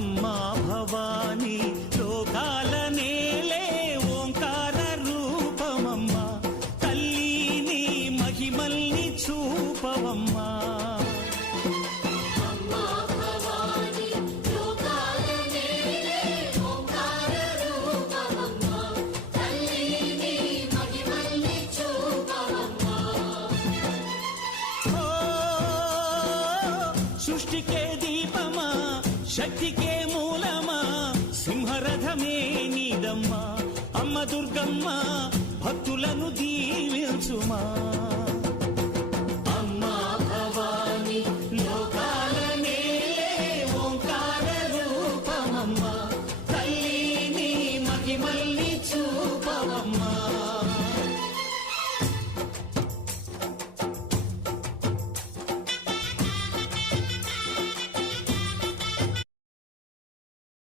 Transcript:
అమ్మా భవానీ లోకాల నేలే ఓంకార రూపమమ్మా తల్లి నీ మహిమల్ని చూపవమ్మా సృష్టికే దీపమా శక్తికే మూలమా సింహరథమే నీదమ్మా అమ్మ దుర్గమ్మ భక్తులను దీవించుమా